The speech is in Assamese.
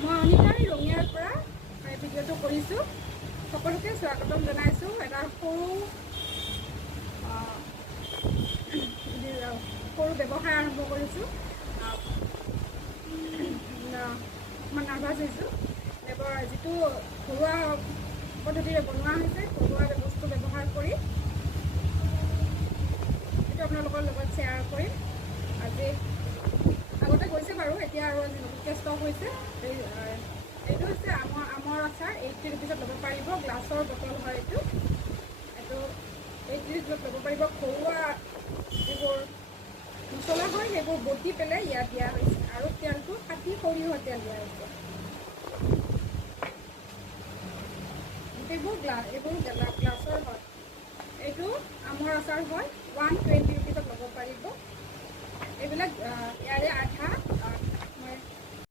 মই অনিতাই ৰঙিয়াৰ পৰা ভিডিঅ'টো কৰিছোঁ। সকলোকে স্বাগতম জনাইছোঁ। এটা সৰু ব্যৱসায় আৰম্ভ কৰিছোঁ। মই নাৰ্ভাছ হৈছোঁ। যিটো ঘৰুৱা পদ্ধতিৰে বনোৱা হৈছে, ঘৰুৱা বস্তু ব্যৱহাৰ কৰি সেইটো আপোনালোকৰ লগত শ্বেয়াৰ কৰিম। আজি আগতে গৈছে বাৰু, এতিয়া আৰু আজি নতুনকৈ ষ্টক হৈছে। এইটো হৈছে আমৰ আচাৰ। 80 ৰুপিজত ল'ব পাৰিব। গ্লাছৰ বটল হয় এইটো 80 ৰুপিজত ল'ব পাৰিব। ঘৰুৱা যিবোৰ মছলা হয় সেইবোৰ বটি পেলাই ইয়াত দিয়া হৈছে, আৰু তেলটো খাটি সৰিয়হৰ তেল দিয়া হৈছে। এইবোৰ গ্লাছৰ হয়। এইটো আমৰ আচাৰ হয়। 120 ৰুপিজত ল'ব পাৰিব। এইবিলাক ইয়াৰে আধা